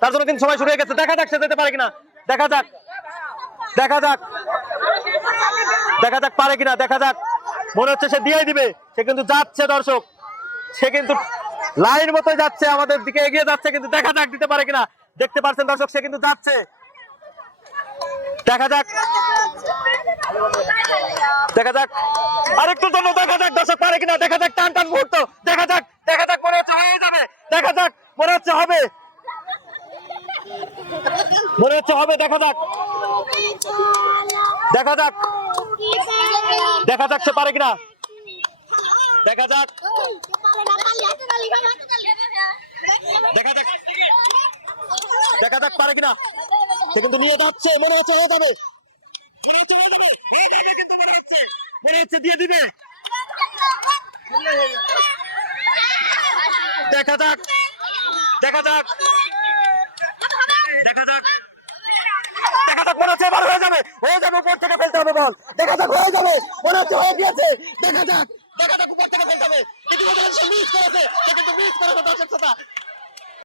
তার জন্য কিন্তু সময় শুরু হয়ে গেছে। দেখা যাক সে যেতে পারে কিনা, দেখা যাক দেখা যাক দেখা যাক পারে কিনা, দেখা যাক। মনে হচ্ছে সে দিয়ে দিবে, সে কিন্তু যাচ্ছে দর্শক, সে কিন্তু লাইন মতো যাচ্ছে, আমাদের দিকে এগিয়ে যাচ্ছে, কিন্তু দেখা যাক দিতে পারে কিনা। দেখতে পাচ্ছেন দর্শক, সে কিন্তু যাচ্ছে, দেখা যাক দেখা যাক আরেকটু জন্য, দেখা যাক দর্শক পারে কিনা, দেখা যাক টান টান মুহূর্ত, দেখা যাক মনে হচ্ছে হয়ে যাবে, দেখা যাক মনে হচ্ছে হবে, দেখা যাক দেখা যাক সে পারে কিনা, দেখা যাক দেখা যাক পারে কিনা। সে কিন্তু নিয়ে যাচ্ছে, মনে হচ্ছে হয়ে যাবে, কিন্তু মনে হচ্ছে দিয়ে দিবে, দেখা যাক দেখা যাক মনে হচ্ছে এবার হয়ে যাবে, উপর থেকে ফেলতে হবে বল, দেখা যাক হয়ে যাবে, মনে হচ্ছে হয়ে গিয়েছে, দেখা যাক উপর থেকে ফেলতে হবে, ইতিমধ্যে সে মিস করেছে, সে কিন্তু মিস করেছে দর্শক শ্রোতা।